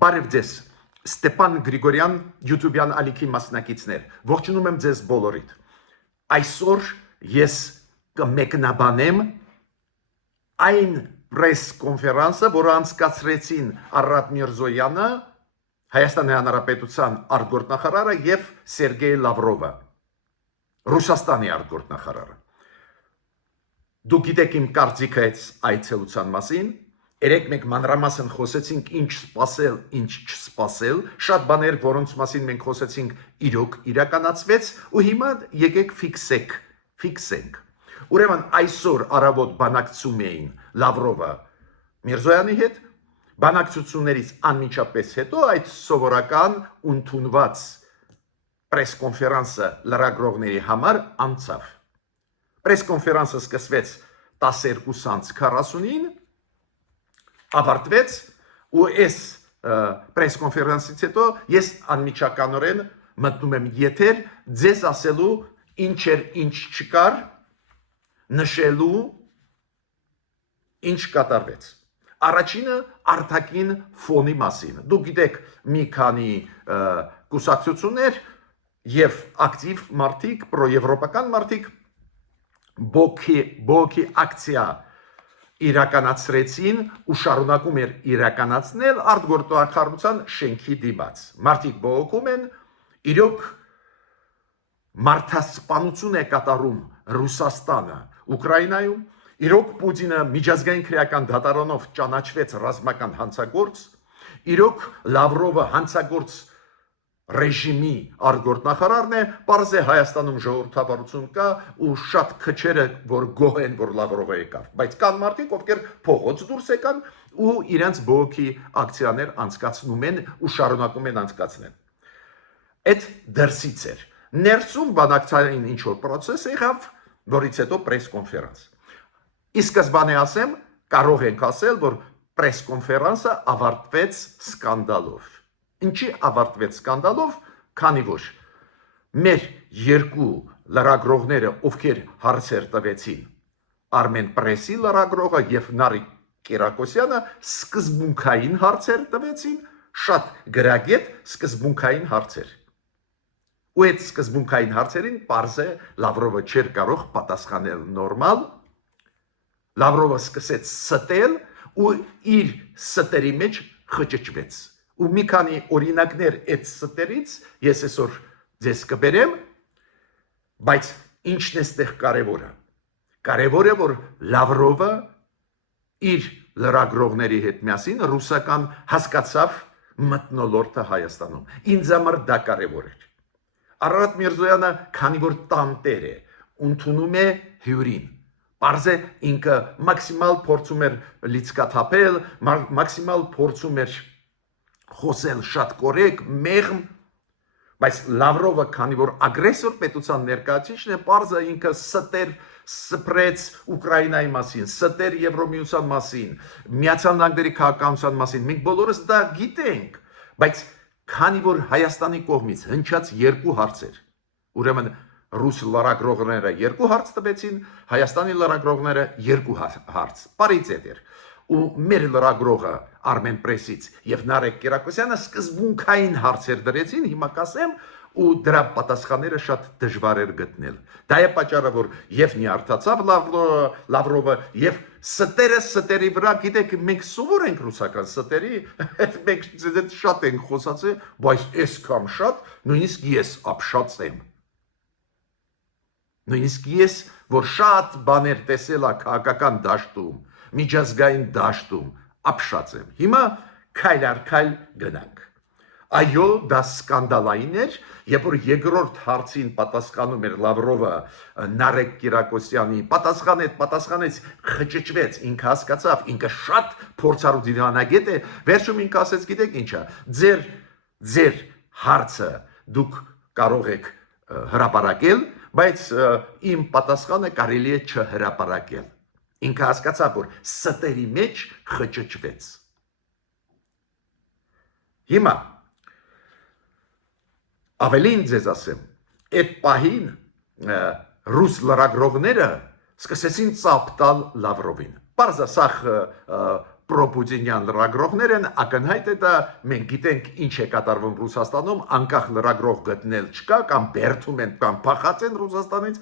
Բարև ձեզ, Ստեփան Գրիգորյան, YouTube-յան ալիքի մասնակիցներ, ողջունում եմ ձեզ բոլորիդ։ Այսօր ես կմեկնաբանեմ այն պրես կոնֆերանսը, որը անցկացրեցին Արարատ Միրզոյանը, Հայաստանի Հանրապետության արտգործնախարարը եւ Սերգեյ Լավրովը, Ռուսաստանի արտգործնախարարը։ Դուք գիտեք իմ կարծիքը այդ ցելության մասին։ Երեք մենք մանրամասն խոսեցինք ինչ սպասել, ինչ չսպասել, շատ բաներ, որոնց մասին մենք խոսեցինք, իրոք իրականացվեց, ու հիմա եկեք ֆիքսենք։ Ուրեմն այսօր առավոտ բանակցում էին Լավրովը Միրզոյանի հետ, բանակցություններից անմիջապես հետո այդ սովորական ընդունված պրես կոնֆերանսը լրագրողների համար անցավ։ Պրես կոնֆերանսը սկսվեց 12:49, ավարտվեց ու այս պրես կոնֆերանսից հետո ես անմիջականորեն մտնում եմ եթեր ձեզ ասելու ինչ էր, ինչ չկար, նշելու ինչ կատարվեց։ Առաջինը արտաքին ֆոնի մասին։ Դուք գիտեք մի քանի կուսակցություններ եւ ակտիվ մարդիկ, պրոեվրոպական մարդիկ բոկի ակցիա իրականացրեցին ու շարունակում էր իրականացնել արտգործնախարարության շենքի դիմաց։ Մարդիկ բողոքում են, իրոք մարդասպանություն է կատարում Ռուսաստանը Ուկրաինայում, իրոք Պուտինը միջազգային քրեական դատարանով ճանաչվեց ռազմական հանցագործ, իրոք Լավրովը հանցագործ ռեժիմի արտգործնախարարն է, պարզ է Հայաստանում ժողովրդավարություն կա ու շատ քչերը որ գոհ են որ Լավրովը եկավ, բայց կան մարդիկ ովքեր փողոց դուրս եկան ու իրենց բողոքի ակցիաներ անցկացնում են ու շարունակում են անցկացնել։ Այդ դրսից էր։ Ներսում բանակցային ինչ որ process եղավ, որից հետո պրես կոնֆերանս։ Իսկ սկզբանե ասեմ, կարող ենք ասել, որ պրես կոնֆերանսը ավարտվեց սկանդալով։ Ինչի ավարտվեց սկանդալով, քանի որ մեր երկու լրագրողները, ովքեր հարցեր տվեցին, Armen Press-ի լրագրողը եւ Նարիկ Կիրակոսյանը սկզբունքային հարցեր տվեցին, շատ գրագետ սկզբունքային հարցեր։ Ու այդ սկզբունքային հարցերին պարզ է Լավրովը չէր կարող պատասխանել նորմալ։ Լավրովը սկսեց ստել ու իր ստերի մեջ խճճվեց։ Ու մի քանի օրինակներ այդ ստերից ես այսօր ձեզ կբերեմ, բայց ինչն է ստեղ կարևորը։ Կարևորը որ Լավրովը իր լրագրողների հետ միասին ռուսական հասկացավ մթնոլորտը Հայաստանում։ Ինձ համար դա կարևոր էր։ Արարատ Միրզոյանը, քանի որ տանտեր է, ընդունում է հյուրին։ Պարզ է ինքը մաքսիմալ փորձում էր լիցքաթափել, մաքսիմալ փորձում էր խոսել շատ կորեկտ, մեղմ, բայց Լավրովը, քանի որ ագրեսոր պետության ներկայացուցիչն է, պարզ է ինքը ստեր սփռեց Ուկրաինայի մասին, ստեր Եվրոմիության մասին, Միացյալ Նահանգների քաղաքականության մասին, մենք բոլորս դա գիտենք, բայց քանի որ Հայաստանի կողմից հնչած երկու հարցեր, ուրեմն ռուս լրագրողները երկու հարց տվեցին, Հայաստանի լրագրողները երկու հարց, պարիցետ էր, ու մեր լրագրողը Armen Press-ից եւ Նարեկ Կիրակոսյանը սկզբունքային հարցեր դրեցին, հիմա կասեմ, ու դրա պատասխանները շատ դժվար էր գտնել։ Դա է պատճառը, որ եւ նյարդացավ Լավրովը եւ ստերի վրա, գիտեք, մենք սովոր ենք ռուսական ստերի, մենք շատ ենք խոսացել, բայց այսքան շատ, նույնիսկ ես ապշած եմ։ Նույնիսկ ես, որ շատ բաներ տեսել ա քաղաքական դաշտում, միջազգային դաշտում, ապշած եմ։ Հիմա քայլ առ քայլ գնանք։ Այո, դա սկանդալային էր, երբ որ երկրորդ հարցին պատասխանում էր Լավրովը Նարեկ Կիրակոսյանի, պատասխանեց, խճճվեց, ինքը հասկացավ, ինքը շատ փորձառու դիվանագետ է, վերջում ինքը ասեց, գիտեք ինչա, ձեր հարցը դուք կարող եք հրապարակել, բայց իմ պատասխանը կարելի է չհրապարակել։ Ինքը հասկացավ, որ ստերի մեջ խճճվեց։ Հիմա ավելին ձեզ ասեմ, այդ պահին ռուս լրագրողները սկսեցին ծափ տալ Լավրովին։ Պարզ է, սա պրոպուտինյան լրագրողներ են, ակնհայտ է դա մենք գիտենք ինչ է կատարվում Ռուսաստանում, անկախ լրագրող գտնել չկա, կամ բերդում են, կամ փախած են Ռուսաստանից,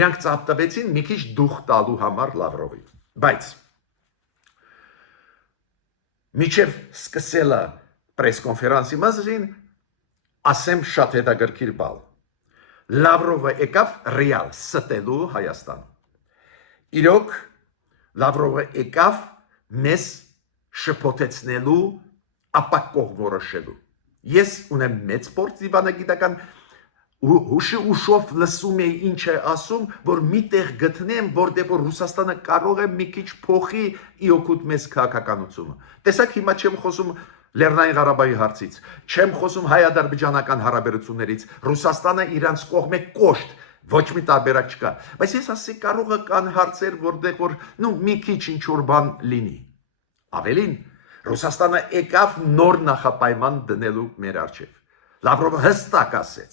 իրանք ծափտվեցին մի քիչ դուխ տալու համար Լավրովին։ Բայց միջև սկսելը պրես-կոնֆերանսի մասին ասեմ շատ հետաքրքիր բան։ Լավրովը եկավ ռեալ ստելու Հայաստան։ Իրոք Լավրովը եկավ մեզ շփոթեցնելու ապակող որոշելու։ Ես ունեմ մեծ փորձ դիվանագիտական ուշով լսում էի ինչ է ասում, որ միտեղ գտնեմ, որտեղ Ռուսաստանը կարող է մի քիչ փոխի իօգուտ մեզ քաղաքականությունը։ Տեսակ հիմա չեմ խոսում Լեռնային Ղարաբաղի հարցից, չեմ խոսում հայ-ադրբեջանական հարաբերություններից, Ռուսաստանը իրանց կողմ է կոշտ, ոչ մի տարբերակ չկա, բայց ես ասի կարող է կան հարցեր, որտեղ որ մի քիչ ինչ-որ բան լինի։ Ավելին, Ռուսաստանը եկավ նոր նախապայման դնելու մեր առջև։ Լավրովը հստակ ասեց.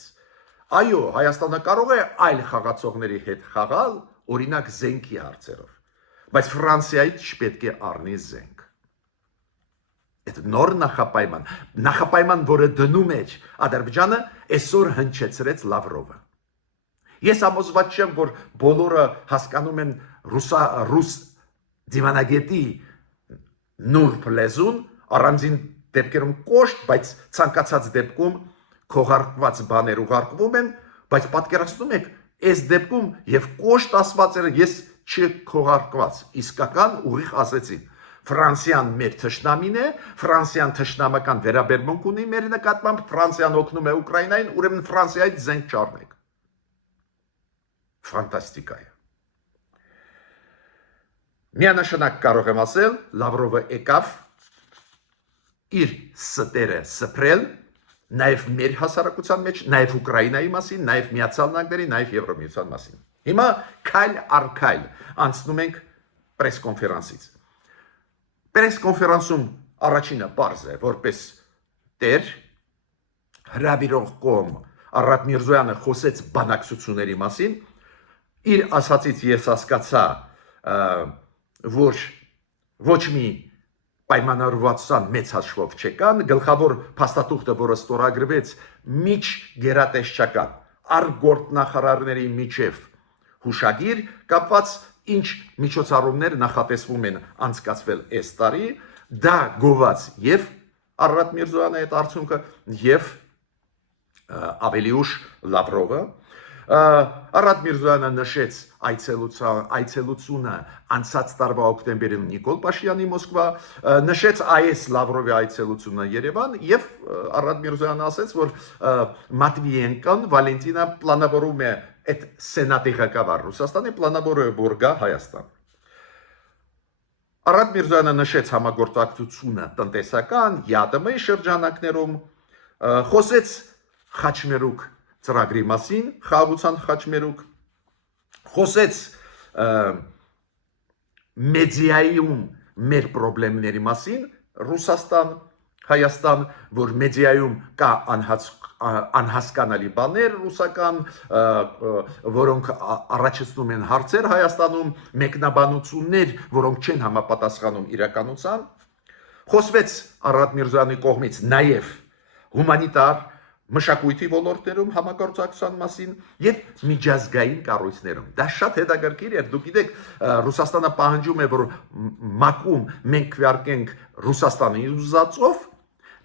այո, Հայաստանը կարող է այլ խաղացողների հետ խաղալ, օրինակ զենքի հարցերով, բայց Ֆրանսիայից չպետք է առնի զենք։ Այդ նոր նախապայման, որը դնում էր Ադրբեջանը, այսօր հնչեցրեց Լավրովը։ Ես ամոզված չեմ, որ բոլորը հասկանում են ռուս դիվանագետի նուրբ լեզուն, առանձին դեպքերում կոշտ, բայց ցանկացած դեպքում քողարկված բաներ ուղարկվում են, բայց պատկերացնում եք, այս դեպքում եւ կոշտ ասված էր, ես չքողարկված, իսկական ուղիղ ասեցին։ Ֆրանսիան մեր թշնամին է, Ֆրանսիան թշնամական վերաբերմունք ունի մեր նկատմամբ, Ֆրանսիան օգնում է Ուկրաինային, ուրեմն Ֆրանսիայից զենք չառնեք։ Ֆանտաստիկա է։ Միանշանակ կարող եմ ասել, Լավրովը եկավ իր ստերը սփրել, նաև մեր հասարակության մեջ, նաև Ուկրաինայի մասին, նաև Միացյալ Նահանգների, նաև Եվրամիության մասին։ Հիմա քայլ առ քայլ անցնում ենք պրես-կոնֆերանսից։ Պրես-կոնֆերանսում առաջինը պարզ է, որպես տեր հրավիրող կողմ Արարատ Միրզոյանը խոսեց բանակցությունների մասին, իր ասացից ես հասկացա, որ ոչ մի պայմանավորվածության մեծ հաշվով չկան, գլխավոր փաստաթուղթը, որը ստորագրվեց միջ գերատեսչական արտգործնախարարների միջև հուշագիր կապված ինչ միջոցառումներ նախատեսվում են անցկացվել այս տարի, դա գոված եւ Արարատ Միրզոյանի այդ արդյունքը եւ ավելի ուշ Լավրովը Արարատ Միրզոյանը նշեց այցելությունը անցած տարվա օկտեմբերին Նիկոլ Փաշինյանի Մոսկվա, նշեց այս Լավրովի այցելությունը Երևան եւ Արարատ Միրզոյանը ասաց, որ Մատվիենկոն Վալենտինա պլանավորում է այդ սենատի ղեկավար Ռուսաստանի պլանավորը որ գա Հայաստան։ Արարատ Միրզոյանը նշեց համագործակցությունը տնտեսական, ԵԱՏՄ-ի շրջանակներում, խոսեց Խաչմերուկ ծրագրի մասին, խաղաղության խաչմերուկ, խոսեց մեդիայում մեր խնդիրների մասին, Ռուսաստան, Հայաստան, որ մեդիայում կա անհասկանալի բաներ ռուսական, որոնք առաջացնում են հարցեր Հայաստանում, մեկնաբանություններ, որոնք չեն համապատասխանում իրականության, խոսվեց Արարատ Միրզոյանի կողմից նաև հումանիտար մշակույթի ոլորտներում համագործակցության մասին եւ միջազգային կառույցներում։ Դա շատ հետաքրքիր է, դուք գիտեք, Ռուսաստանը պահանջում է, որ ՄԱԿ-ում մենք քվեարկենք Ռուսաստանի ուզածով,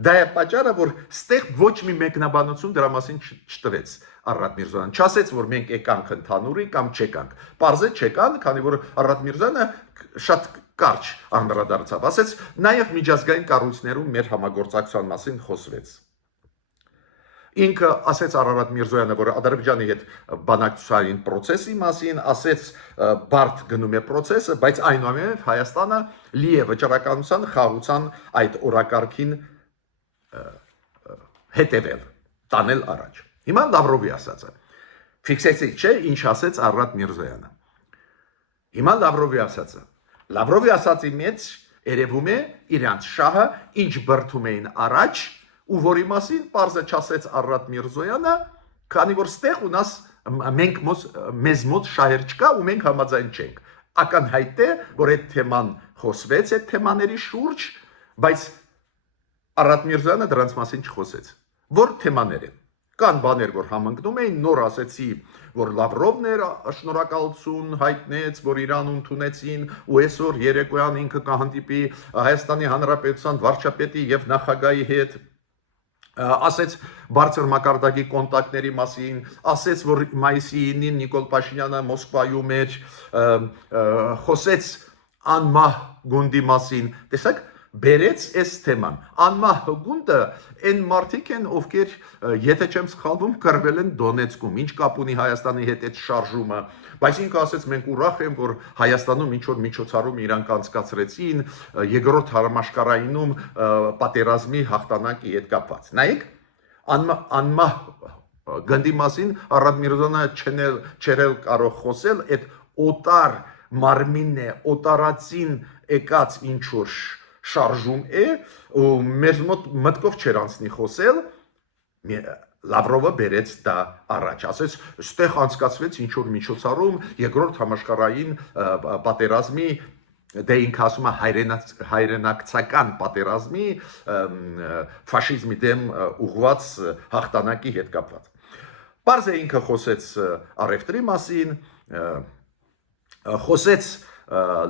դա է պատճառը, որ ստեղ ոչ մի մեկնաբանություն դրա մասին չտվեց Արարատ Միրզոյանը։ Չասեց, որ մենք եկանք ընդհանուրի կամ չեկանք։ Պարզ է չեկան, քանի որ Արարատ Միրզոյանը շատ կարճ անդրադարձավ, ասեց նաև միջազգային կառույցներում մեր համագործակցության մասին խոսվեց։ Ինքը ասեց Արարատ Միրզոյանը, որ Ադրբեջանի հետ բանակցային process-ի մասին, ասեց բարդ գնում է process-ը, բայց այնուամենայնիվ Հայաստանը լի է վճռականության, խաղաղության այդ օրակարգին հետևել, տանել առաջ։ Հիմա Լավրովի ասածը։ Ֆիքսեցիք, չէ, ինչ ասեց Արարատ Միրզոյանը։ Հիմա Լավրովի ասածը։ Լավրովի ասածի մեջ երևում է իրանց շահը ինչ բրդում էին առաջ, ու որի մասին պարզը չասեց Արարատ Միրզոյանը, քանի որ ստեղ ունաս մենք մեզ մոտ շահեր չկա ու մենք համաձայն չենք։ ակնհայտ է, որ այդ թեման խոսվեց այդ թեմաների շուրջ, բայց Արարատ Միրզոյանը դրանց մասին չխոսեց։ Որ թեմաներ են։ Կան բաներ, որ համընկնում էին, նոր ասեցի, որ Լավրովն էր շնորհակալություն հայտնեց, որ Իրան ընդունեցին, ու այսօր երեկոյան ինքը կհանդիպի Հայաստանի Հանրապետության վարչապետի եւ նախագահի հետ, ասեց բարձր մակարդակի կոնտակտների մասին, ասեց, որ մայիսի 9-ին Նիկոլ Փաշինյանը Մոսկվայում էր, խոսեց անմահ գունդի մասին, տեսակ բերեց այս թեման։ Անմահ գունդը այն մարդիկ են, ովքեր, եթե չեմ սխալվում, կռվել են Դոնեցկում, ինչ կապ ունի Հայաստանի հետ այդ շարժումը, բայց ինքը ասեց, մենք ուրախ ենք, որ Հայաստանում ինչ որ միջոցառում իրանք անցկացրեցին, երկրորդ համաշխարհայինում պատերազմի հաղթանակի հետ կապված։ Նայեք, անմահ գնդի մասին Արարատ Միրզոյանը չերել կարող խոսել, այդ օտար մարմինն է, օտարածին եկած ինչ որ շարժում է, ու մեզ մոտ մտքով չեր անցնի խոսել, Լավրովը բերեց դա առաջ, ասեց, ստեղ անցկացվեց ինչ որ միջոցառում, երկրորդ համաշխարհային պատերազմի, դե ինքը ասում է հայրենակցական պատերազմի, ֆաշիզմի դեմ ուղղված հաղթանակի հետ կապված։ Պարզ է ինքը խոսեց առևտրի մասին, խոսեց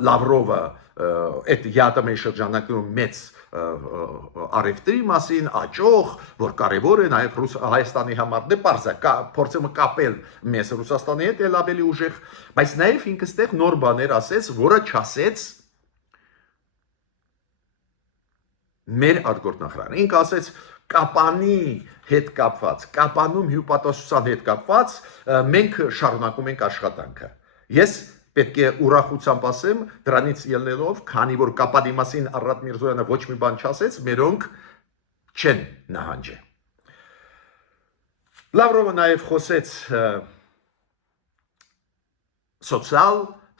Լավրովը այդ յատամի շրջանակում մեծ առևտրի մասին, աճող, որ կարևոր է նաև Հայաստանի համար, դե պարզ է, փորձում է կապել մեզ Ռուսաստանի հետ, էլ ավելի ուժեղ, բայց նաև ինքը ստեղ նոր բաներ ասեց, որը չասեց մեր արտգործնախարարը։ Ինքը ասեց կապանի հետ կապված, կապանում հյուպատոսության հետ կապված, մենք շարունակում ենք աշխատանքը։ Ես պետք է ուրախությամբ ասեմ, դրանից ելնելով, քանի որ կապանի մասին Արարատ Միրզոյանը ոչ մի բան չասեց, մերոնք չեն նահանջե։ Լավրովը նաև խոսեց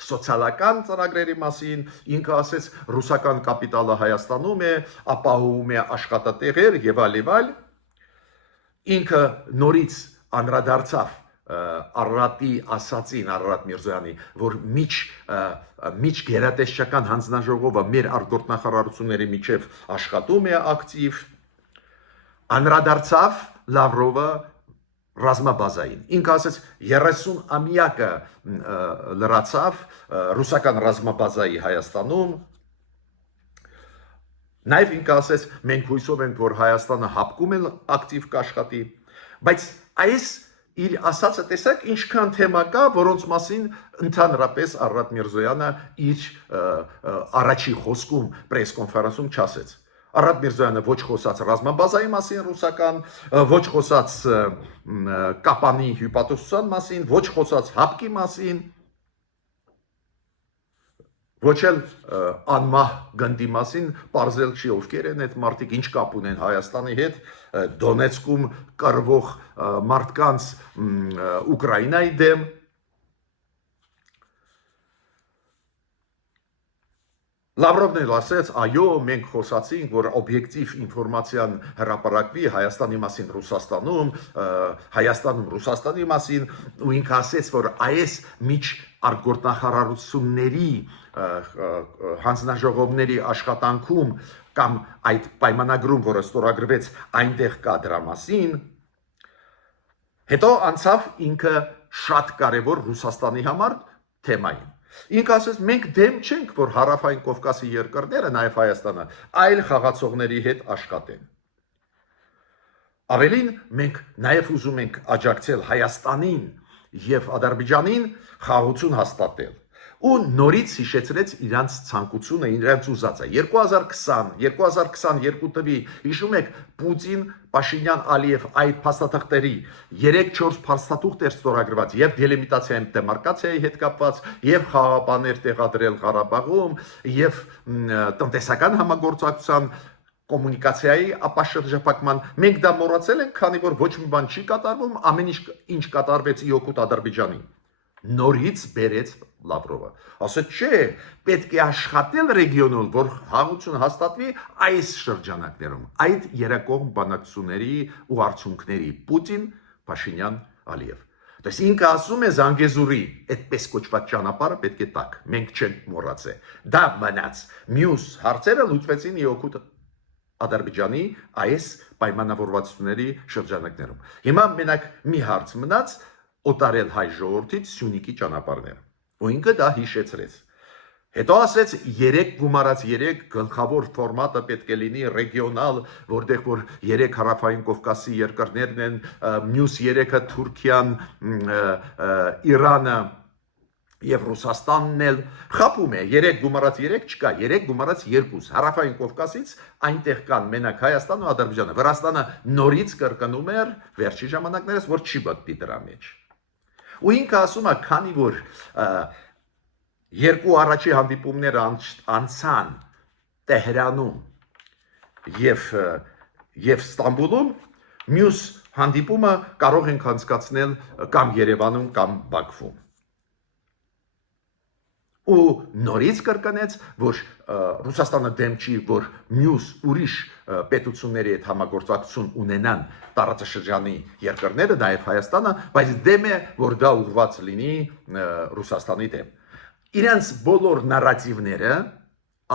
սոցիալական ծրագրերի մասին, ինքը ասեց ռուսական կապիտալը Հայաստանում է, ապահովում է աշխատատեղեր եւ այլ, ինքը նորից անդրադարձավ Արարատի ասացին Արարատ Միրզոյանի, որ միջ գերատեսչական հանձնաժողովը մեր արտգործնախարարությունների միջև աշխատում է ակտիվ, անդրադարձավ Լավրովը ռազմաբազային։ Ինքը ասեց 30-ամյակը լրացավ ռուսական ռազմաբազայի Հայաստանում։ Նաև ինքը ասեց, մենք հույսով ենք, որ Հայաստանը հապկում է ակտիվ կաշխատի, բայց այս իր ասածը տեսակ ինչքան թեմա կա, որոնց մասին ընդհանրապես Արարատ Միրզոյանը իր առաջի խոսքում պրես-կոնֆերանսում չասեց։ Արարատ Միրզոյանը ոչ խոսած ռազմաբազայի մասին ռուսական, ոչ խոսած կապանի հյուպատոսության մասին, ոչ խոսած հապկի մասին, ոչ էլ անմահ գնդի մասին, պարզել չի ովքեր են այդ մարդիկ, ինչ կապ ունեն Հայաստանի հետ, Դոնեցկում կռվող մարդկանց Ուկրաինայի դեմ։ Լավրովն էլ ասեց, այո, մենք խոսացինք, որ օբյեկտիվ ինֆորմացիան հրապարակվի Հայաստանի մասին Ռուսաստանում, Հայաստանում Ռուսաստանի մասին, ու ինքը ասեց, որ այս միջ արտգործնախարարությունների հանձնաժողովների աշխատանքում կամ այդ պայմանագրում, որը ստորագրվեց, այնտեղ կա դրա մասին, հետո անցավ ինքը շատ կարևոր Ռուսաստանի համար թեմային։ Ինքը ասեց, մենք դեմ չենք, որ հարավային Կովկասի երկրները, նաև Հայաստանը, այլ խաղացողների հետ աշխատեն։ Ավելին, մենք նաև ուզում ենք աջակցել Հայաստանին եւ Ադրբեջանին խաղաղություն հաստատել։ Ու նորից հիշեցրեց իրանց ցանկությունը, իրանց ուզածը։ 2020-2022 թվի, հիշում եք, Պուտին, Փաշինյան, Ալիև այդ փաստաթղթերի 3-4 փաստաթուղթ էր ստորագրված եւ դելիմիտացիայի դեմարկացիայի հետ կապված, եւ խաղաղաբաներ տեղադրել Ղարաբաղում, եւ տնտեսական համագործակցության կոմունիկացիայի ապաշրջապակման։ Մենք դա մոռացել ենք, քանի որ ոչ մի բան չի կատարվում, ամեն ինչ կատարվեց իօգուտ Ադրբեջանի։ Նորից բերեց Լավրովը, ասեց չէ, պետք է աշխատել ռեգիոնում, որ խաղաղություն հաստատվի այս շրջանակներում, այդ երակող բանակցությունների ու արդյունքների Պուտին, Փաշինյան, Ալիև։ Դες ինքը ասում է Զանգեզուրի այդպես կոչված ճանապարհը պետք է տակ։ Մենք չենք մոռացել։ Դա մնաց։ Մյուս հարցերը լուծվեցին Իոքուտ Ադրբեջանի այս պայմանավորվածությունների շրջանակներում։ Հիմա մենակ մի հարց մնաց օտարել հայ ժողովրդից Սյունիքի ճանապարհները։ Ու ինքը դա հիշեցրեց։ Հետո ասեց 3 գումարած 3 գլխավոր ֆորմատը պետք է լինի ռեգիոնալ, որտեղ որ 3 հարավային Կովկասի երկրներն են, մյուս 3-ը Թուրքիան, Իրանը եւ Ռուսաստանն էլ խապում է 3 գումարած 3 չկա 3 գումարած 2 հարավային Կովկասից այնտեղ կան մենակ Հայաստանն ու Ադրբեջանը Վրաստանը նորից կրկնում էր վերջի ժամանակներս որ չի մտնի դրա մեջ ու ինքը ասում է քանի որ երկու առաջի հանդիպումները անցան Տեհրանում եւ Ստամբուլում մյուս հանդիպումը կարող ենք անցկացնել կամ Երևանում կամ Բաքվում ու նորից կրկնեց որ Ռուսաստանը դեմ չի որ մյուս ուրիշ պետությունների հետ համագործակցություն ունենան տարածաշրջանի երկրները նաև Հայաստանը բայց դեմ է որ դա ուղղված լինի Ռուսաստանի դեմ Իրենց բոլոր նարատիվները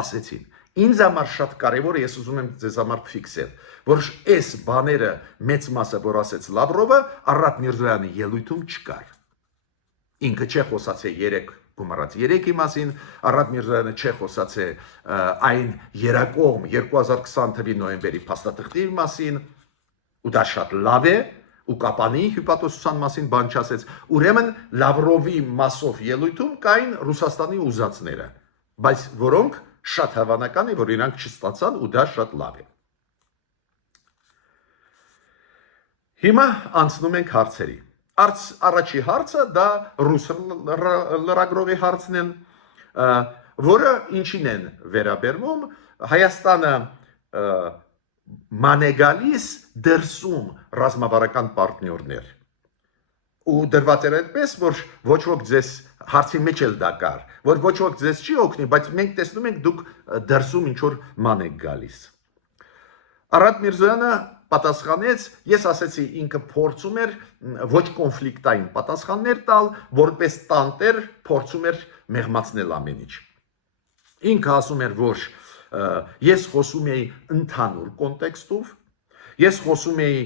ասեցին ինձ համար շատ կարևոր է ես ուզում եմ ձեզ համար ֆիքսել որ այս բաները մեծ մասը որ ասեց Լավրովը Արադ Միրզոյանի ելույթում չկար ինքը չէ խոսացել 3 գումարած 3-ի մասին Արադ Միրզոյանը չէ խոսացել այն երակողմ 2020 թվականի նոյեմբերի փաստաթղթի մասին ու դա շատ լավ է ու կապանի հյուպատոսության մասին բան չասեց ուրեմն Լավրովի մասով ելույթում կային Ռուսաստանի ուզածները բայց որոնք շատ հավանական է որ իրանք չստացան ու դա շատ լավ է հիմա անցնում ենք հարցերի Առաջի հարցը դա ռուս լրագրողի հարցն են որը ինչին են վերաբերվում Հայաստանը մանեգալիս դրսում ռազմավարական պարտներներ ու դրված էր այդպես որ ոչ ոք ձեզ հարցի մեջ էլ դա կար որ ոչ ոք ձեզ չի օգնի բայց մենք տեսնում ենք դուք դրսում ինչ որ ման եք գալիս Արադ Միրզոյանը պատասխանեց ես ասեցի ինքը փորձում էր ոչ կոնֆլիկտային պատասխաններ տալ որպես տանտեր փորձում էր մեղմացնել ամեն ինչ ինքը ասում էր որ ես խոսում էի ընդհանուր կոնտեքստով ես խոսում էի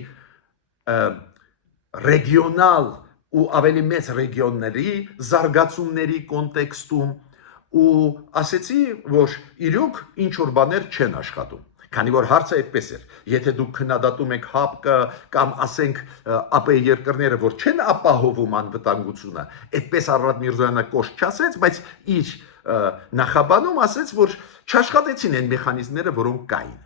ռեգիոնալ ու ավելի մեծ ռեգիոնների զարգացումների կոնտեքստում ու ասեցի որ իրոք ինչ որ բաներ չեն աշխատում Քանի որ հարցը այդպես էր, եթե դուք քննադատում եք ՀԱՊԿ կամ ասենք ԱՊ երկրները, որ չեն ապահովում անվտանգությունը, այդպես Արադ Միրզոյանը կոշտ չասեց, բայց իր նախաբանում ասեց, որ չաշխատեցին այն մեխանիզմները, որոնք կային։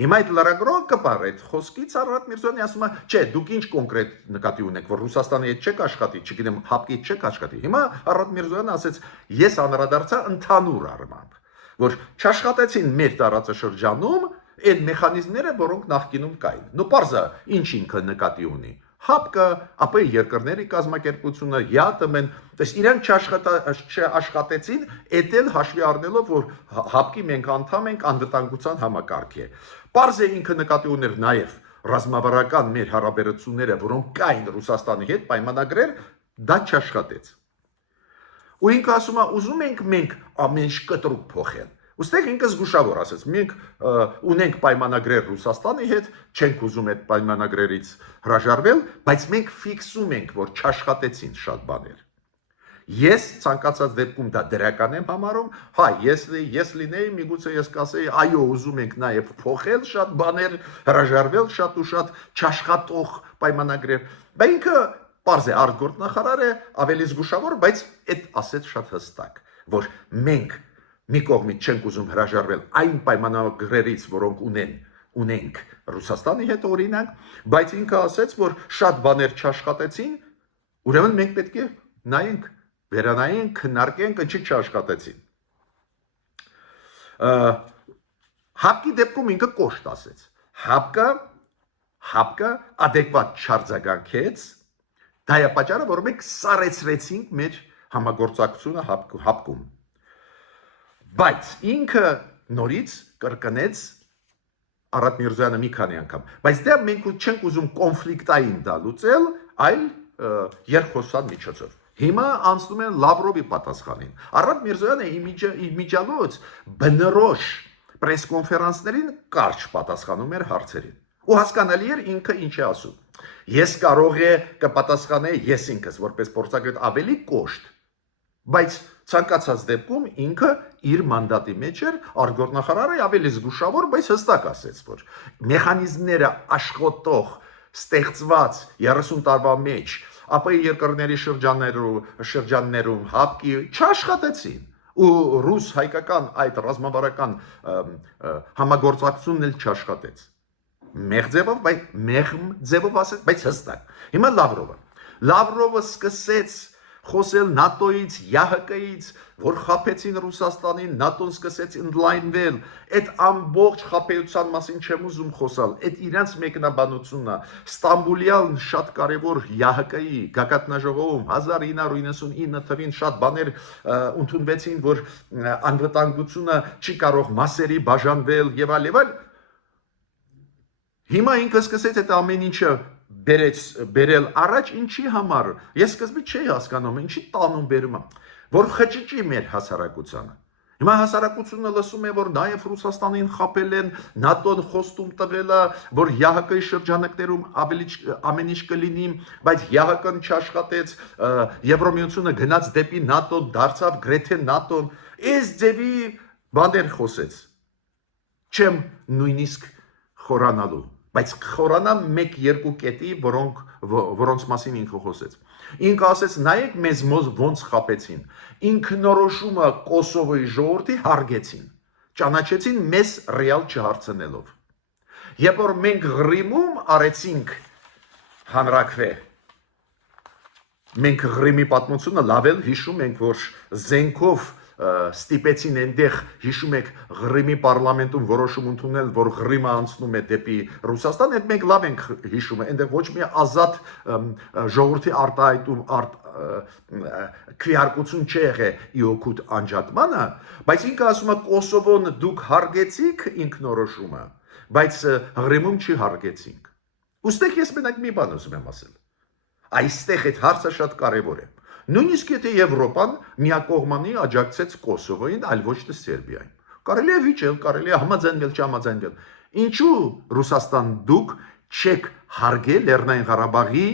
Հիմա այդ լրագրողը կպար այդ խոսքից Արադ Միրզոյանը ասում է, չէ, դուք ինչ կոնկրետ նկատի ունեք, որ Ռուսաստանի հետ չեք աշխատի, չգիտեմ, ՀԱՊԿ-ից չեք աշխատի։ Հիմա Արադ Միրզոյանը ասեց, ես անդրադարձա ընդհանուր առմամբ որ չաշխատեցին մեր տարածաշրջանում այն մեխանիզմները, որոնք նախկինում կային։ Նո պարզա ինչ ինքը նկատի ունի։ ՀԱՊԿ, ԱՊ երկրների կազմակերպությունը, ԵԱՏՄ-ն, դες իրանք չաշխատեցին, էդ էլ հաշվի առնելով, որ ՀԱՊԿ-ի մենք անդամ ենք անվտանգության համակարգի։ Պարզ է ինքը նկատի ուներ նաև ռազմավարական մեր հարաբերությունները, որոնք կային Ռուսաստանի հետ պայմանագրեր, դա չաշխատեց։ Ու ինքը ասում է, ուզում ենք մենք ամեն ինչ կտրուկ փոխել։ Ոստեղ ինքը զգուշավոր ասեց, մենք ունենք պայմանագրեր Ռուսաստանի հետ, չենք ուզում այդ պայմանագրերից հրաժարվել, բայց մենք ֆիքսում ենք, որ չաշխատեցին շատ բաներ։ Ես ցանկացած դեպքում դա դրական եմ համարում, հա, ես լինեի, միգուցե ես կասեի, այո, ուզում ենք նաև փոխել շատ բաներ, հրաժարվել շատ ու շատ չաշխատող պայմանագրեր։ Բայց ինքը Պարզ է արտգործնախարար է, ավելի զգուշավոր, բայց այդ ասեց շատ հստակ, որ մենք մի կողմից չենք ուզում հրաժարվել այն պայմանագրերից, որոնք ունենք Ռուսաստանի հետ օրինակ, բայց ինքը ասեց, որ շատ բաներ չաշխատեցին, ուրեմն մենք պետք է նայենք, վերանայենք, քննարկենք, ինչի չաշխատեցին։ ՀԱՊԿ-ի դեպքում ինքը կոշտ ասեց։ ՀԱՊԿ-ը adekvat չարձագանքեց Դա է պատճառը, որ մենք սարեցրեցինք մեր համագործակցությունը ՀԱՊԿ-ում։ Բայց ինքը նորից կրկնեց Արադ Միրզոյանը մի քանի անգամ։ Բայց դա մենք չենք ուզում կոնֆլիկտային դա լուծել, այլ երկխոսության միջոցով։ Հիմա անցնում են Լավրովի պատասխանին։ Արադ Միրզոյանը իմիջիալոց բնորոշ պրես-կոնֆերանսներին կարճ պատասխանում էր հարցերին։ Ու հասկանալի էր ինքը ինչ է ասում։ Ես կարող է կպատասխանեի ես ինքս որպես փորձագետ ավելի կոշտ, բայց ցանկացած դեպքում ինքը իր մանդատի մեջ էր, արտգործնախարարը ավելի զգուշավոր, բայց հստակ ասեց, որ մեխանիզմները աշխատող ստեղծված 30 տարվա մեջ ԱՊ երկրների շրջաններում հապկի չաշխատեցին ու ռուս-հայկական այդ ռազմավարական համագործակցությունն էլ չաշխատեց։ Մեղ ձևով ասեց, բայց հստակ։ Հիմա Լավրովը սկսեց խոսել ՆԱՏՕ-ից, ՀՀԿ-ից, որ խաբեցին Ռուսաստանին, ՆԱՏՕ-ն սկսեց ընդլայնվել, այդ ամբողջ խաբեության մասին չեմ ուզում խոսալ, այդ իրանց մեկնաբանությունն է, Ստամբուլյան շատ կարևոր ՀՀԿ-ի գագաթնաժողովում 1999 թվին շատ բաներ ընդունվեցին, որ անվտանգությունը չի կարող մասերի բաժանվել եւ այլ։ Հիմա ինքը սկսեց այդ ամեն ինչը բերել առաջ ինչի համար։ Ես սկզբից չէի հասկանում, ինչի տանում բերում է, որ խճճի մեր հասարակությանը։ Հիմա հասարակությունը լսում է, որ նաև Ռուսաստանին խաբել են, ՆԱՏՕ-ն խոստում տվել է, որ ՀՀԿ-ի շրջանակներում ամեն ինչ կլինի, բայց ՀՀԿ-ն չաշխատեց, Եվրոմիությունը գնաց դեպի ՆԱՏՕ, դարձավ գրեթե ՆԱՏՕ-ն, այս ձևի բաներ խոսեց։ Չեմ նույնիսկ խորանալու, բայց խորանամ 1-2 կետի, որոնց մասին ինքը խոսեց։ Ինքը ասեց, նայեք մեզ ոնց խաբեցին, ինքնորոշումը Կոսովոյի ժողովրդի հարգեցին, ճանաչեցին մեզ ռեալ չհարցնելով։ Երբ որ մենք Ղրիմում արեցինք հանրաքվե, մենք Ղրիմի պատմությունը լավ էլ հիշում ենք, որ զենքով ստիպեցին այնտեղ, հիշում եք, Ղրիմի պարլամենտում որոշում ընդունել, որ Ղրիմը անցնում է դեպի Ռուսաստան, այդ մենք լավ ենք հիշում, այնտեղ ոչ մի ազատ ժողովրդի արտահայտում քվեարկություն չի եղել իօքուտ անջատմանը, բայց ինքը ասում է Կոսովոն դուք հարգեցիք ինքնորոշումը, բայց Ղրիմում չի հարգեցինք։ Ուստեղ ես մենակ մի բան ուզում եմ ասել։ Այստեղ այդ հարցը շատ կարևոր է։ Նույնիսկ եթե Եվրոպան միակողմանի աջակցեց Կոսովոյին, այլ ոչ թե Սերբիային։ Կարելի է վիճել, կարելի է համաձայնվել, չհամաձայնվել։ Ինչու Ռուսաստան դուք չեք հարգել Լեռնային Ղարաբաղի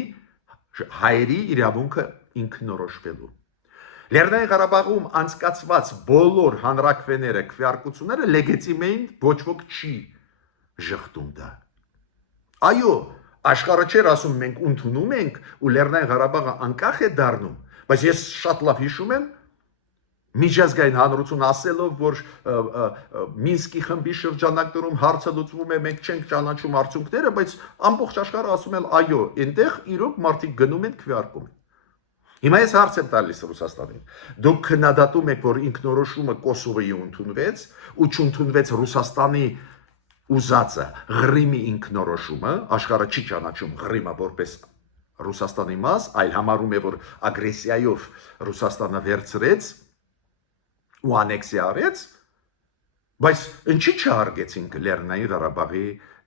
հայերի իրավունքը ինքնորոշվելու։ Լեռնային Ղարաբաղում անցկացված բոլոր հանրաքվեները, քվեարկությունները լեգիտիմ էին, ոչ ոք չի ժխտում դա։ Այո, աշխարհը չէր ասում մենք ընդունում ենք ու Լեռնային Ղարաբաղը անկախ է դառնում, բայց ես շատ լավ հիշում եմ միջազգային հանրություն ասելով, որ Մինսկի խմբի շրջանակներում հարցը լուծվում է, մենք չենք ճանաչում արդյունքները, բայց ամբողջ աշխարհը ասում է այո, այնտեղ իրոք մարդիկ գնում են քվեարկում։ Հիմա ես հարց եմ տալիս Ռուսաստանին։ Դուք քննադատում եք, որ ինքնորոշումը Կոսովոյի ընդունվեց ու չընդունվեց Ռուսաստանի ուզածը Ղրիմի ինքնորոշումը, աշխարհը չի ճանաչում Ղրիմը որպես Ռուսաստանի մաս, այլ համարում է, որ ագրեսիայով Ռուսաստանը վերցրեց ու անեքսիա արեց, բայց ինչի չհարգեցինք Լեռնային Ղարաբաղի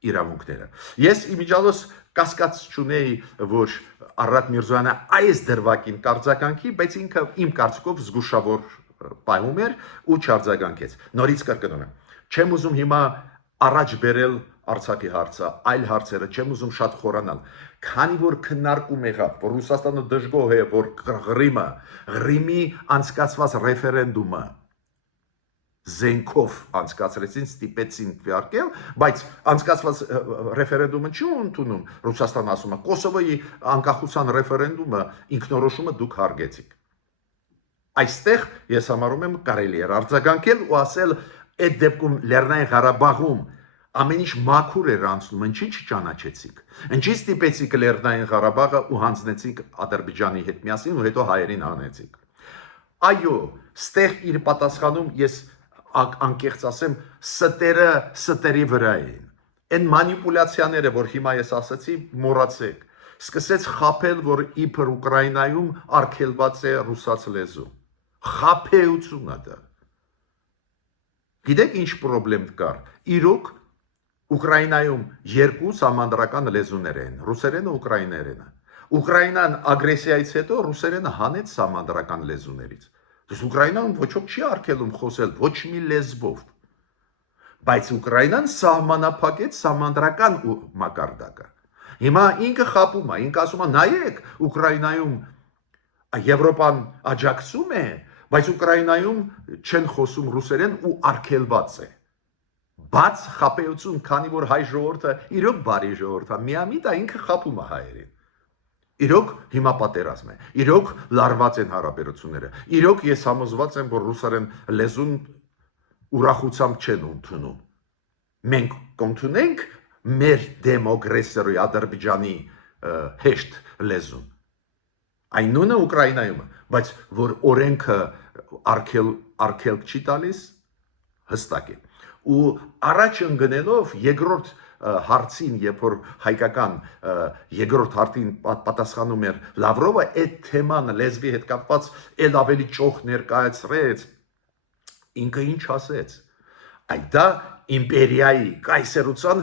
իրավունքները։ Ես իմիջիալոց կասկած չունեի, որ Արադ Միրզոյանը այս դրվագին կարձականքի, բայց ինքը իմ կարծիքով զգուշավոր պահում էր ու չարձագանքեց։ Նորից կրկնում եմ, չեմ ուզում հիմա առաջ բերել Արցախի հարցը, այլ հարցերը չեմ ուզում շատ խորանալ, քանի որ քննարկում եղավ, որ Ռուսաստանը դժգոհ է, որ Ղրիմի անցկացված ռեֆերենդումը զենքով անցկացրեցին, ստիպեցին քվեարկել, բայց անցկացված ռեֆերենդումը չի ընդունում, Ռուսաստանը ասում է, Կոսովոյի անկախության ռեֆերենդումը ինքնորոշումը դուք հարգեցիք։ Այստեղ ես համարում եմ կարելի էր արձագանքել ու ասել, այդ դեպքում Լեռնային Ղարաբաղում ամեն ինչ մաքուր էր անցնում, ինչի չճանաչեցիք, ինչի ստիպեցիք Լեռնային Ղարաբաղը ու հանձնեցիք Ադրբեջանի հետ միասին ու հետո հայերին հանեցիք։ Այո, ստեղ իր պատասխանում ես անկեղծ ասեմ, ստերը ստերի վրա էին։ Այն մանիպուլյացիաները, որ հիմա ես ասացի, մոռացեք։ Սկսեց խաբել, որ իբր Ուկրաինայում արգելված է ռուսաց լեզու։ Խաբեություն է դա։ Գիտեք ինչ պրոբլեմ կար։ Իրոք Ուկրաինայում երկու համանդրական լեզուներ են, ռուսերենը ու ուկրաիներենը։ Ուկրաինան ագրեսիայից հետո ռուսերենը հանեց սահմանադրական լեզուներից։ Դες Ուկրաինան ոչ ոք չի արգելում խոսել ոչ մի լեզվով։ Բայց Ուկրաինան սահմանափակեց սահմանադրական մակարդակը։ Հիմա ինքը խապում է, ինքը ասում է, նայեք, Ուկրաինայում Եվրոպան աջակցում է, բայց Ուկրաինայում չեն խոսում ռուսերեն ու արգելված է։ Բաց խապեություն, քանի որ հայ ժողովուրդը իրոք բարի ժողովուրդ է, միամիտ է ինքը խապում է հայերին։ Իրոք հիմա պատերազմ է, իրոք լարված են հարաբերությունները, իրոք ես համոզված եմ, որ ռուսերեն լեզուն ուրախությամբ չեն ընդունում։ Մենք կընդունենք մեր դեմոգրեսորի Ադրբեջանի հեշտ լեզուն։ Այն նույնը Ուկրաինայում, բայց որ օրենքը արգելք չի տալիս, հստակ է։ Ու առաջ ընկնելով երկրորդ հարցին, երբ որ հայկական երկրորդ հարցին պատասխանում էր Լավրովը, այդ թեման լեզվի հետ կապված էլ ավելի ճոխ ներկայացրեց, ինքը ինչ ասեց։ Այդ դա իմպերիայի կայսերության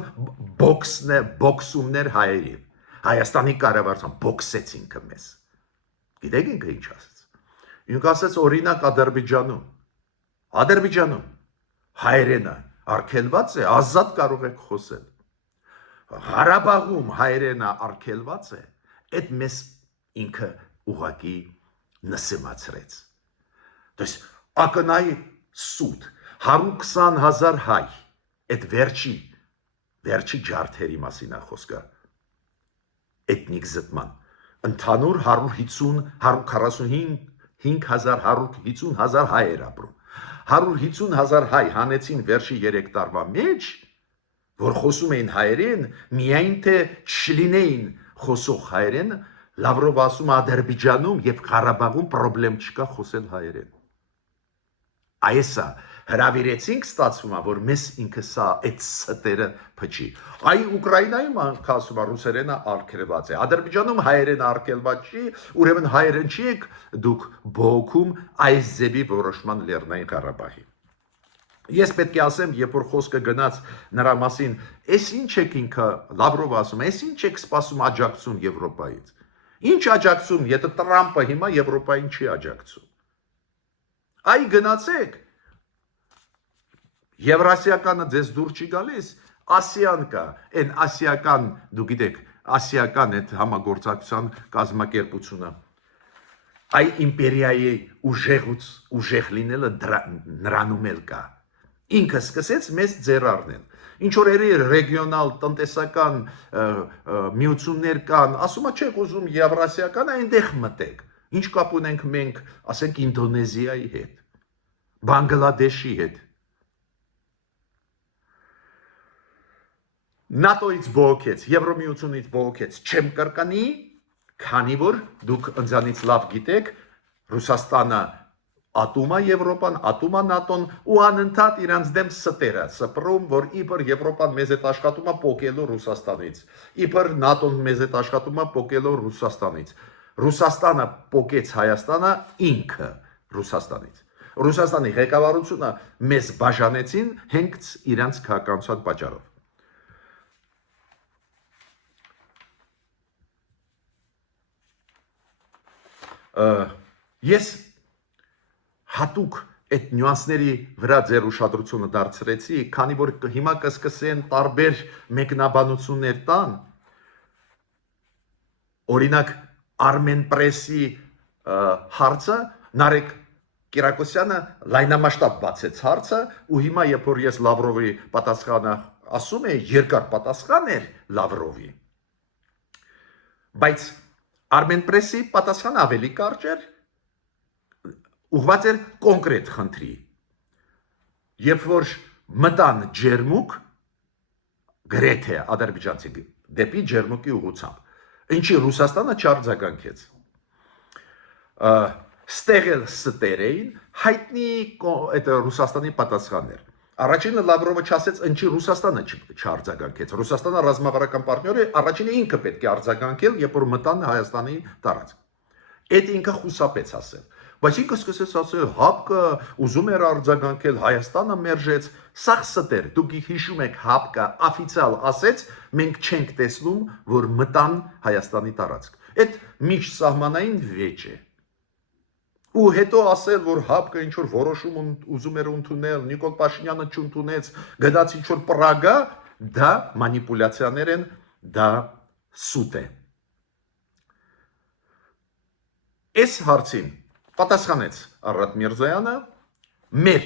բոքսն է, բոքսումներ հայերին։ Հայաստանի կառավարության բոքսեց ինքը մեզ։ Գիտեք ինքը ինչ ասեց։ Ինքը ասեց օրինակ Ադրբեջանում հայերենը արգելված է, ազատ կարող եք խոսել։ Ղարաբաղում հայերենը արգելված է, այդ մեզ ինքը ուղղակի նսեմացրեց։ Դες ակնայի սուտ 120,000 հայ, այդ վերջի ջարդերի մասին է խոսքը, էթնիկ զտման, ընդհանուր 145,000 հայ էր ապրում, 150,000 հայ հանեցին վերջի 3 տարվա մեջ, որ խոսում էին հայերեն, միայն թե չլինեին խոսող հայերեն, Լավրովը ասում Ադրբեջանում եւ Ղարաբաղում պրոբլեմ չկա խոսել հայերեն։ Այսա հրավիրեցինք, ստացվում է, որ մեզ ինքը սա այդ ստերը փչի։ Այ Ուկրաինայում ասում է ռուսերենը արգելված է, Ադրբեջանում հայերենը արգելված չի, ուրեմն հայերեն չի եք դուք բողոքում այս ձևի որոշման Լեռնային Ղարաբաղի։ Ես պետք է ասեմ, երբ որ խոսքը գնաց նրա մասին, այս ինչ եք ինքը Լավրովը ասում, այս ինչ եք սպասում աջակցություն Եվրոպայից։ Ինչ աջակցում, եթե Տրամպը հիմա Եվրոպային չի աջակցում։ Այ գնացեք։ Եվրասիականը ձեզ դուր չի գալիս, ասիան կա, այն ասիական, դու գիտեք, ասիական այդ համագործակցության կազմակերպությունը։ Այ իմպերիայի ուժեղ լինելը նրանում էլ կա։ Ինքը սկսեց մեզ ձեռ առնել։ Ինչ որ ռեգիոնալ տնտեսական միություններ կան, ասում է չեք ուզում Եվրասիական, այնտեղ մտեք։ Ինչ կապ ունենք մենք, ասենք Ինդոնեզիայի հետ, Բանգլադեշի հետ։ ՆԱՏՕ-ից բողոքեց, Եվրոմիությունից բողոքեց, չեմ կրկնի, քանի որ դուք ինձանից լավ գիտեք, Ռուսաստանը ատում է Եվրոպան, ատում է ՆԱՏՕ-ն ու անընդհատ իրանց դեմ ստերը սպրում, որ իբր Եվրոպան մեզ հետ աշխատում է պոկելու Ռուսաստանից, իբր ՆԱՏՕ-ն մեզ հետ աշխատում է պոկելու Ռուսաստանից։ Ռուսաստանը պոկեց Հայաստանը ինքը Ռուսաստանից։ Ռուսաստանի ղեկավարությունը մեզ բաժանեցին հենց իրանց քաղաքականության պատճառով։ Ես հատուկ այդ նյուանսների վրա ձեր ուշադրությունը դարձրեցի, քանի որ հիմա կսկսեն տարբեր մեկնաբանություններ տան, օրինակ Armenpress-ի հարցը Նարեկ Կիրակոսյանը լայնամասշտաբ բացեց հարցը ու հիմա երբ որ ես Լավրովի պատասխանը ասում եմ, երկար պատասխան էր Լավրովի, բայց Armenpress-ի պատասխանը ավելի կարճ էր, ուղղված էր կոնկրետ խնդրի։ Երբ որ մտան ջերմուկ, գրեթե ադրբեջանցի դեպի ջերմուկի ուղղությամբ, ինչի Ռուսաստանը չարձագանքեց։ Ստեղել ստեր էին, հայտնի այդ Ռուսաստանի պատասխաններ։ Առաջինը Լավրովը չասեց, ինչի Ռուսաստանը չարձագանքեց։ Ռուսաստանը ռազմավարական պարտներ է, առաջինը ինքը պետք է արձագանքել, երբ որ մտան Հայաստանի տարածք։ Այդ ինքը խուսափեց ասել։ Բայց ինքը սկսեց ասել, ՀԱՊԿ-ը ուզում էր արձագանքել, Հայաստանը մերժեց, սա ստեր։ Դուք հիշում եք, ՀԱՊԿ-ը օֆիցիալ ասեց, մենք չենք տեսնում, որ մտան Հայաստանի տարածք։ Այդ միջսահմանային վեճ է։ Ու հետո ասել, որ ՀԱՊԿ-ը ինչ որ որոշում ուզում էր ընդունել, Նիկոլ Փաշինյանը չընդունեց, գնաց ինչ որ Պրագա, դա մանիպուլյացիաներ են, դա սուտ է։ Այս հարցին պատասխանեց Արարատ Միրզոյանը, մեր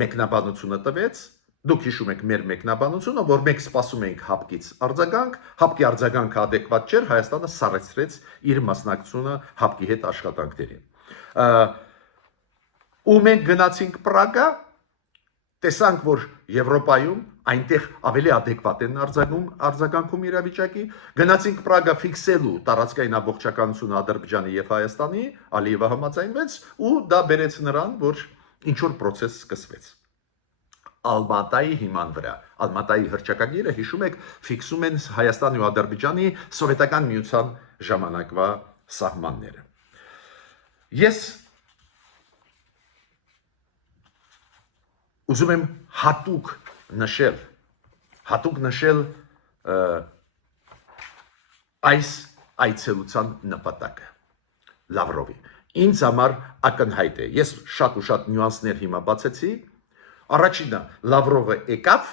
մեկնաբանությունը տվեց, դուք հիշում եք մեր մեկնաբանությունը, որ մենք սպասում էինք ՀԱՊԿ-ից արձագանք, ՀԱՊԿ-ի արձագանքը adekvat չէր, Հայաստանը սառեցրեց իր մասնակցությունը ՀԱՊԿ-ի հետ աշխատանքներին։ Ու մենք գնացինք Պրագա, տեսանք, որ Եվրոպայում այնտեղ ավելի adekvat են արձագանքում իրավիճակի, գնացինք Պրագա ֆիքսելու տարածքային ամբողջականությունը Ադրբեջանի եւ Հայաստանի, Ալիևը համաձայնվեց ու դա բերեց նրան, որ ինչ որ process սկսվեց։ Ալմատայի հիման վրա, Ալմատայի հռչակագիրը հիշում եք, ֆիքսում են Հայաստանի ու Ադրբեջանի սովետական միության ժամանակվա սահմանները։ Ես ուզում եմ հատուկ նշել այս այցելության նպատակը Լավրովի։ Ինձ համար ակնհայտ է։ Ես շատ ու շատ նյուանսներ հիմա բացեցի։ Առաջինը Լավրովը եկավ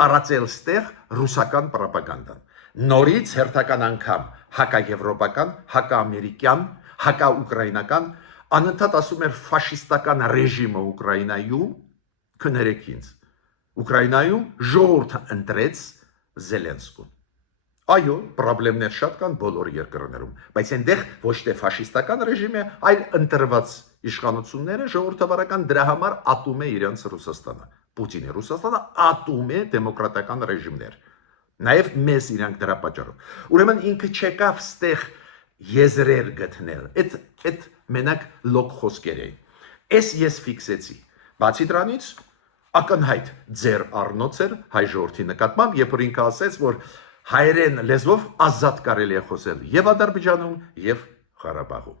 տարածել ստեղ ռուսական պրոպագանդան։ Նորից հերթական անգամ հակաեվրոպական, հակաամերիկյան, հակաուկրաինական անընդհատ ասում էր ֆաշիստական ռեժիմը Ուկրաինայում, քներեք ինձ։ Ուկրաինայում ժողովուրդը ընտրեց Զելենսկուն։ Այո, խնդիրներ շատ կան բոլոր երկրներում, բայց այնտեղ ոչ թե ֆաշիստական ռեժիմ է, այլ ընտրված իշխանությունները ժողովրդավարական դրա համար ատում է իրենց Ռուսաստանը։ Պուտինի Ռուսաստանը ատում է դեմոկրատական ռեժիմներ։ Նաև մեզ իրանք դրա պատճառով։ Ուրեմն ինքը չեկավ ստեղ եզրեր գտնել։ Այդ մենակ լոկ խոսքեր էին։ Ես ֆիքսեցի։ Բացի դրանից ակնհայտ ձեր առնոց էր հայ ժողովրդի նկատմամբ, երբ որ ինքը ասեց, որ հայերեն լեզվով ազատ կարելի է խոսել եւ Ադրբեջանում եւ Ղարաբաղում։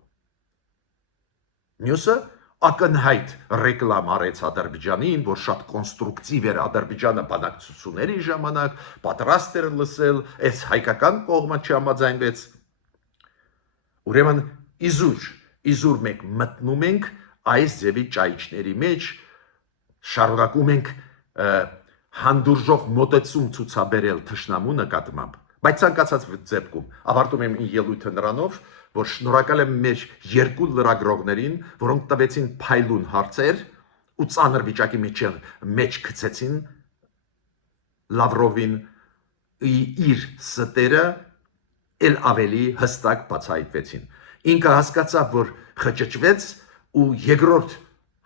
Մյուսը ակնհայտ ռեկլամ արեց Ադրբեջանին, որ շատ կոնստրուկտիվ էր Ադրբեջանը բանակցությունների ժամանակ, պատրաստ էր լսել, այս հայկական կողմը չհամաձայնվեց։ Ուրեմն իզուր մենք մտնում ենք այս ձևի ճայիչների մեջ, շարունակում ենք հանդուրժող մոտեցում ցուցաբերել թշնամու նկատմամբ, բայց ցանկացած դեպքում ավարտում եմ ելույթը նրանով, որ շնորհակալ եմ մեր երկու լրագրողներին, որոնք տվեցին փայլուն հարցեր ու ծանր վիճակի մեջ գցեցին Լավրովին իր ստերը էլ ավելի հստակ բացահայտվեցին։ Ինքը հասկացավ, որ խճճվեց ու երկրորդ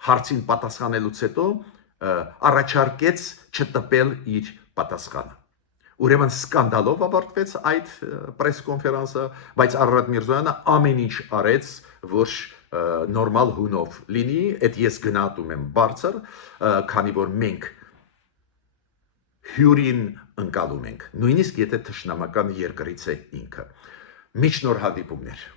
հարցին պատասխանելուց հետո առաջարկեց չտպել իր պատասխանը։ Ուրեմն սկանդալով ավարտվեց այդ պրես-կոնֆերանսը, բայց Արարատ Միրզոյանը ամեն ինչ արեց, որ նորմալ հունով լինի, այդ ես գնահատում եմ բարձր, քանի որ մենք հյուրին ընկալում ենք, նույնիսկ եթե թշնամական երկրից է ինքը։ Միջնոր հանդիպումներ։